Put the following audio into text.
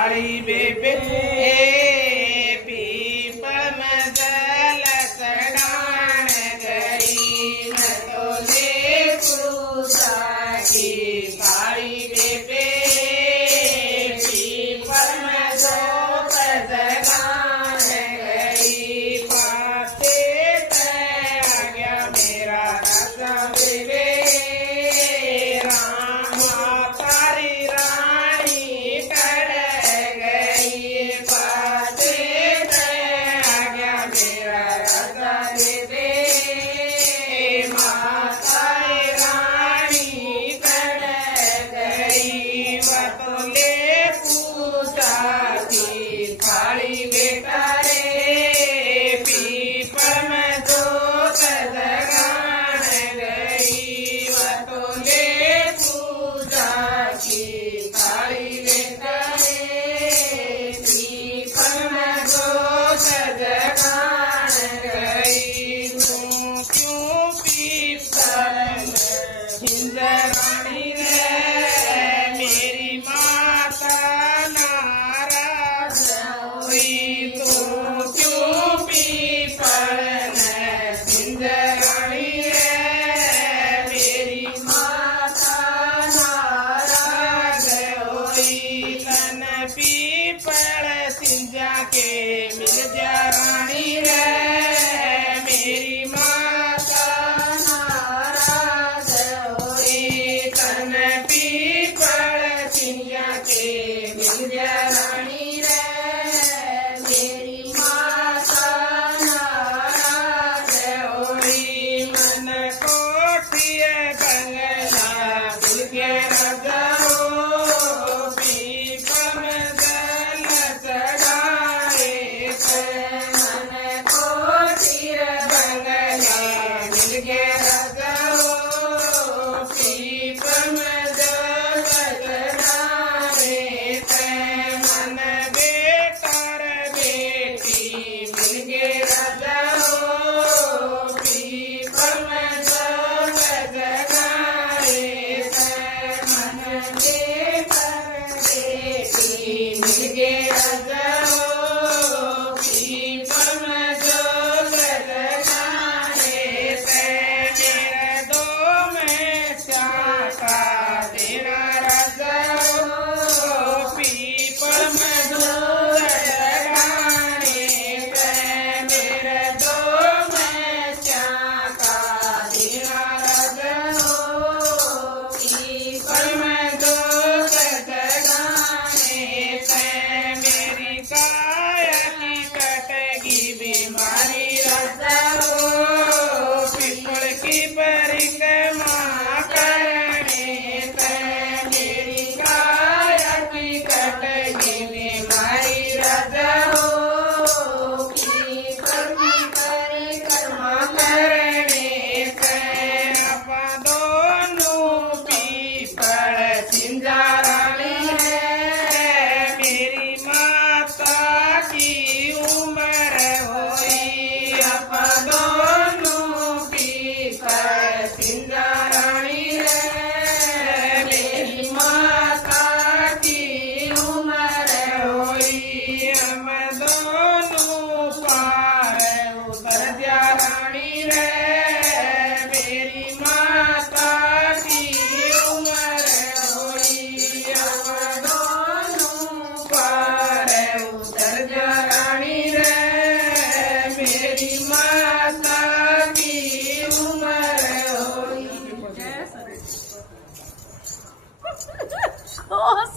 आड़ी बेबे पीपल में जल चढ़ान गई न तो ले पूजा की काली बेबे पीपल में जोत जगान गई पाते आ गया मेरा राजा बेबे राम तारी रानी कर हिंदरानी रे मेरी माता नाराज हुई तू क्यों पीपल में हिंदरानी रे मेरी माता नाराज हुई तन पीपल सिंजा के मिल जा रानी रे मेरी माता के मिल जा रानी रे मेरी माता नाराज होई मन कोठिय बंगला मिल गया राजा हो पीपल में जल चढ़ाए मन कोठिय बंगला मिल गया राजा हो पीपल में Yeah.